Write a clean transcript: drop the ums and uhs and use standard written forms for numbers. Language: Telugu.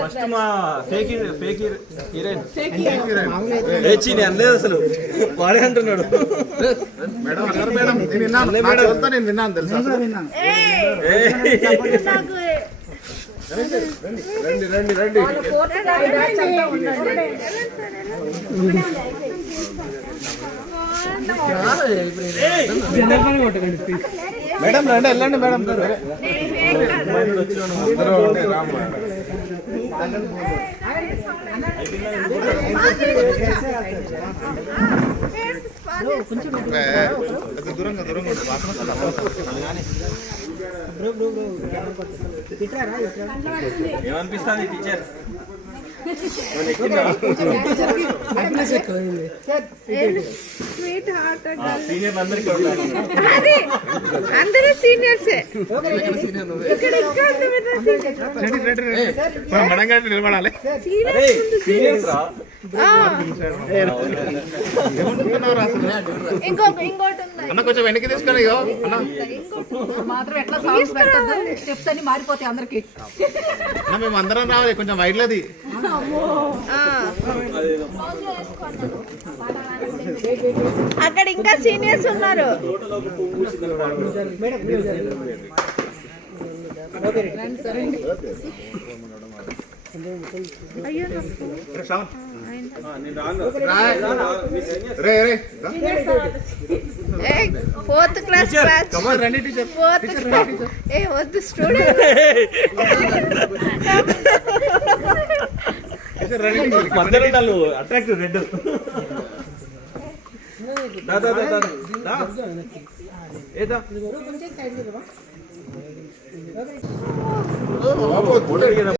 ఫస్ట్ మా ఫేక్ హీరోయిన్ అనలేదు అసలు వాడే అంటున్నాడు. నేను విన్నాను తెలుసా. రండి రండి రండి. మేడం రండి వెళ్ళండి మేడం. దూరంగా దూరంగా ఏమనిపిస్తుంది టీచర్? సీనియర్ అందరూ సీనియర్సే. నిలబడాలి. ఇంకోటి అన్న కొంచెం వెనక్కి తీసుకొని మాత్రం ఎట్లా సాంగ్స్ పెట్టద్దు, స్టెప్స్ అన్ని మారిపోతాయి అందరికి. మేము అందరం రావాలి కొంచెం వైట్లది. అక్కడ ఇంకా సీనియర్స్ ఉన్నారు. ఫోర్త్ క్లాస్ వద్దు స్టూడెంట్. మధ్యలో అట్రాక్టివ్ రెడ్ ఏదా